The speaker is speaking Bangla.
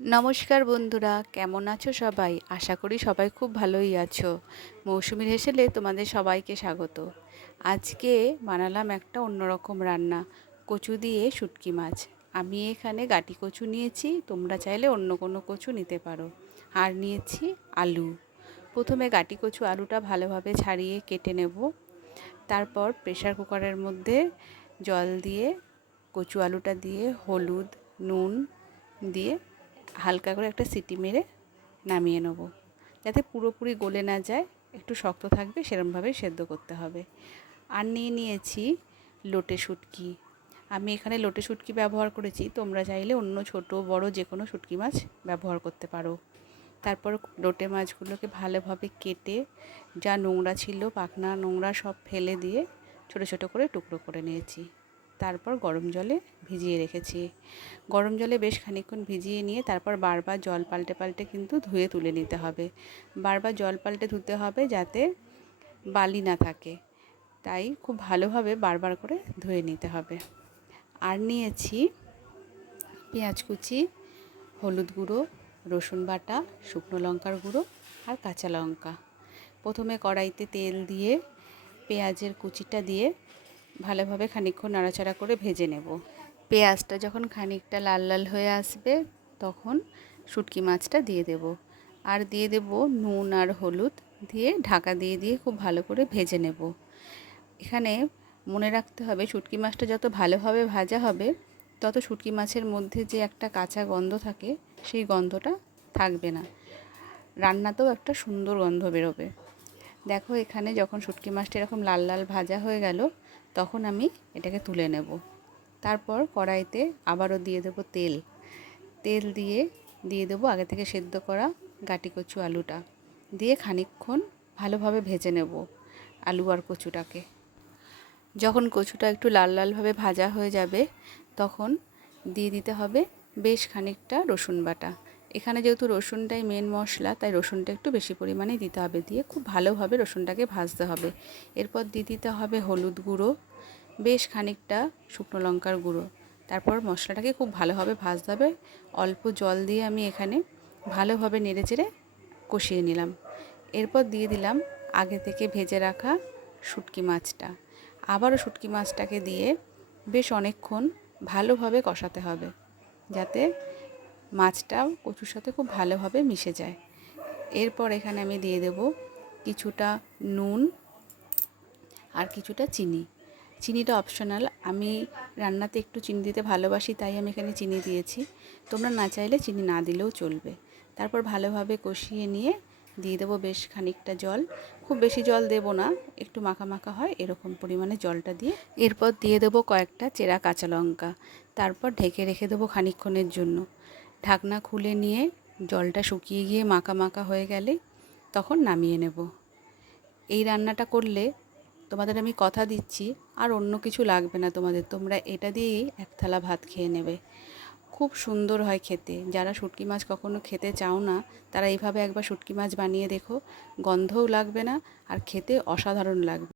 নমস্কার বন্ধুরা, কেমন আছো সবাই? আশা করি সবাই খুব ভালোই আছো। মৌসুমীর হেসেলে তোমাদের সবাইকে স্বাগত। আজকে বানালাম একটা অন্যরকম রান্না, কচু দিয়ে শুটকি মাছ। আমি এখানে গাটি কচু নিয়েছি, তোমরা চাইলে অন্য কোনো কচু নিতে পারো। আর নিয়েছি আলু। প্রথমে গাটি কচু আলুটা ভালোভাবে ছাড়িয়ে কেটে নেব। তারপর প্রেসার কুকারের মধ্যে জল দিয়ে কচু আলুটা দিয়ে হলুদ, নুন দিয়ে হালকা করে একটা সিটি মেরে নামিয়ে নেব, যাতে পুরোপুরি গলে না যায়, একটু শক্ত থাকবে সেরকমভাবেই সেদ্ধ করতে হবে। আর নিয়েছি লোটে শুটকি। আমি এখানে লোটে শুটকি ব্যবহার করেছি, তোমরা চাইলে অন্য ছোট বড় যে কোনো শুটকি মাছ ব্যবহার করতে পারো। তারপর লোটে মাছগুলোকে ভালোভাবে কেটে যা নোংরা ছিল, পাখনা নোংরা সব ফেলে দিয়ে ছোট ছোট করে টুকরো করে নিয়েছি। তারপর গরম জলে ভিজিয়ে রেখেছি। গরম জলে বেশ খানিকক্ষণ ভিজিয়ে নিয়ে তারপর বারবার জল পাল্টে পাল্টে কিন্তু ধুয়ে তুলে নিতে হবে। বারবার জল পাল্টে ধুতে হবে যাতে বালি না থাকে, তাই খুব ভালোভাবে বারবার করে ধুয়ে নিতে হবে। আর নিয়েছি পেঁয়াজ কুচি, হলুদ গুঁড়ো, রসুন বাটা, শুকনো লঙ্কার গুঁড়ো আর কাঁচা লঙ্কা। প্রথমে কড়াইতে তেল দিয়ে পেঁয়াজের কুচিটা দিয়ে ভালোভাবে খানিকক্ষণ নাড়াচাড়া করে ভেজে নেব। পেঁয়াজটা যখন খানিকটা লাল লাল হয়ে আসবে তখন শুটকি মাছটা দিয়ে দেব। আর দিয়ে দেব নুন আর হলুদ দিয়ে ঢাকা দিয়ে দিয়ে খুব ভালো করে ভেজে নেব। এখানে মনে রাখতে হবে শুটকি মাছটা যত ভালোভাবে ভাজা হবে তত শুটকি মাছের মধ্যে যে একটা কাঁচা গন্ধ থাকে সেই গন্ধটা থাকবে না, রান্নাতেও একটা সুন্দর গন্ধ বেরোবে। দেখো এখানে যখন শুটকি মাছটা এরকম লাল লাল ভাজা হয়ে গেল তখন আমি এটাকে তুলে নেব। তারপর কড়াইতে আবারও দিয়ে দেবো তেল দিয়ে দেবো আগে থেকে সেদ্ধ করা গাটি কচু আলুটা দিয়ে খানিকক্ষণ ভালোভাবে ভেজে নেব আলু আর কচুটাকে। যখন কচুটা একটু লাল লালভাবে ভাজা হয়ে যাবে তখন দিয়ে দিতে হবে বেশ খানিকটা রসুন বাটা। এখানে যেহেতু রসুনটাই মেন মশলা তাই রসুনটা একটু বেশি পরিমাণে দিতে হবে, দিয়ে খুব ভালোভাবে রসুনটাকে ভাজতে হবে। এরপর দিয়ে দিতে হবে হলুদ গুঁড়ো, বেশ খানিকটা শুকনো লঙ্কার গুঁড়ো। তারপর মশলাটাকে খুব ভালোভাবে ভাজতে হবে। অল্প জল দিয়ে আমি এখানে ভালোভাবে নেড়েচেড়ে কষিয়ে নিলাম। এরপর দিয়ে দিলাম আগে থেকে ভেজে রাখা শুটকি মাছটা। আবারও শুটকি মাছটাকে দিয়ে বেশ অনেকক্ষণ ভালোভাবে কষাতে হবে যাতে মাছটাও কচুর সাথে খুব ভালোভাবে মিশে যায়। এরপর এখানে আমি দিয়ে দেব কিছুটা নুন আর কিছুটা চিনি। চিনিটা অপশনাল, আমি রান্নাতে একটু চিনি দিতে ভালোবাসি তাই আমি এখানে চিনি দিয়েছি, তোমরা না চাইলে চিনি না দিলেও চলবে। তারপর ভালোভাবে কষিয়ে নিয়ে দিয়ে দেবো বেশ খানিকটা জল, খুব বেশি জল দেব না, একটু মাখা মাখা হয় এরকম পরিমাণে জলটা দিয়ে এরপর দিয়ে দেবো কয়েকটা চেরা কাঁচা লঙ্কা। তারপর ঢেকে রেখে দেবো খানিকক্ষণের জন্য। ঢাকনা খুলে নিয়ে জলটা শুকিয়ে গিয়ে মাখা মাখা হয়ে গেলে তখন নামিয়ে নেব। এই রান্নাটা করলে তোমাদের আমি কথা দিচ্ছি আর অন্য কিছু লাগবে না তোমাদের, তোমরা এটা দিয়েই এক থালা ভাত খেয়ে নেবে। খুব সুন্দর হয় খেতে। যারা শুটকি মাছ কখনো খেতে চাও না তারা এইভাবে একবার শুটকি মাছ বানিয়ে দেখো, গন্ধও লাগবে না আর খেতে অসাধারণ লাগবে।